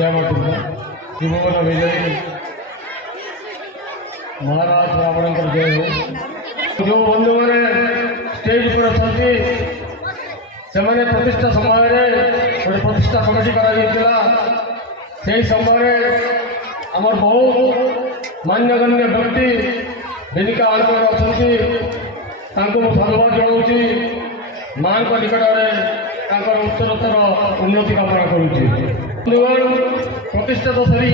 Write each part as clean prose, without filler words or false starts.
जय माता त्रिभुवन विजयी महाराज रावण जय हो। जो बंधु मैंने स्टेज पर अच्छा से प्रतिष्ठा समय गोटे प्रतिष्ठा कमिटी कर समय आमर बहु मान्यगण्य व्यक्ति बेनिका आंचल अच्छा धन्यवाद जनाऊँगी माँ निकट में उत्तरोत्तर उन्नति कामना करुँच। प्रतिष्ठा तो सरी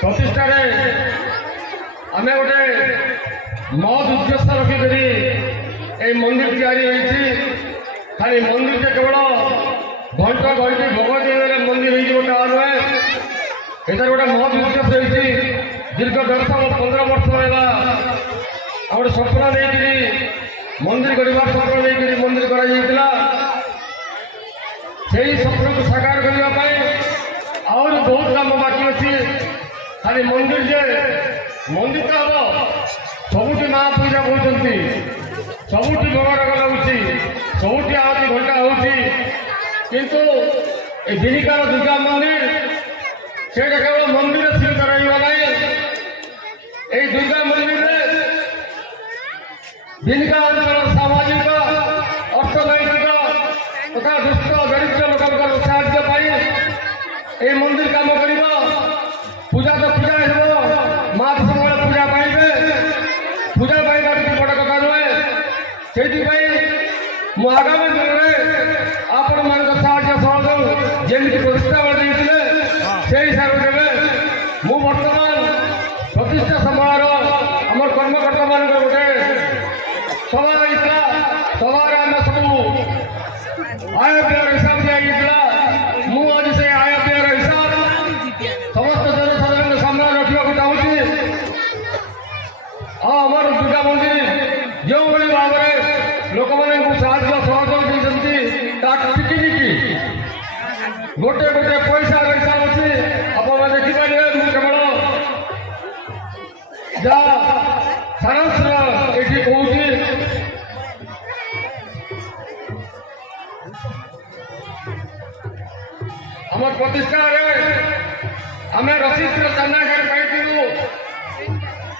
प्रतिष्ठा आम गोटे मद उद्देश्य रखिक मंदिर या खाली मंदिर से केवल घंट घंटी भोग दिए मंदिर हो नुहे एटार गोटे महत उद्देश्य रही दीर्घ 10-15 वर्ष है गोटे स्वप्न नहीं मंदिर गढ़ स्वप्न नहीं मंदिर करा स्वप्न को साकार करने आहरी बहुत काम बाकी अच्छी खाली मंदिर जे मंदिर तो हम सबुठ महापूजा कहते सबुठ भोग लगुच सबुठ आरती घंटा होकिंतु बिनिकार दुर्गा मंदिर से केवल मंदिर सीमित रहा यही दुर्गा मंदिर बिनिका अंचल सामाजिक अर्थनैतिक तथा दुष्ट दरिद्र लोक साहाଯ୍य मंदिर काम कर पूजा तो पूजा हो माँ समय पूजा पाइबे पूजा पाइबा किसी बड़ कथा नुहे से आगामी दिन में आपण मान साहाଯ୍य सहयोग जमी प्रतिष्ठा से हिसाब से देवे मु बर्तमान प्रतिष्ठा समय आम कर्मकर्ता मान गोटे सभा रही सभार आम सब आय व्यय हिसाब दिया मुझे से आय व्यय हिसाब समस्त जनसाधारण सामने रखा चाहूँगी। आमर दुर्गा मंदिर जो भाव में लोक मान साहय सहयोग टिकी गोटे गोटे पैसा हिसाब अच्छी आप देखिपारे केवल जहाँ सारांश ये कहूँ आम प्रतिष्ठा आम रसीद चांदा पाई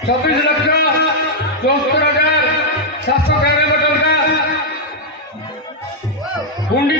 26,74,793 टंका हुंडी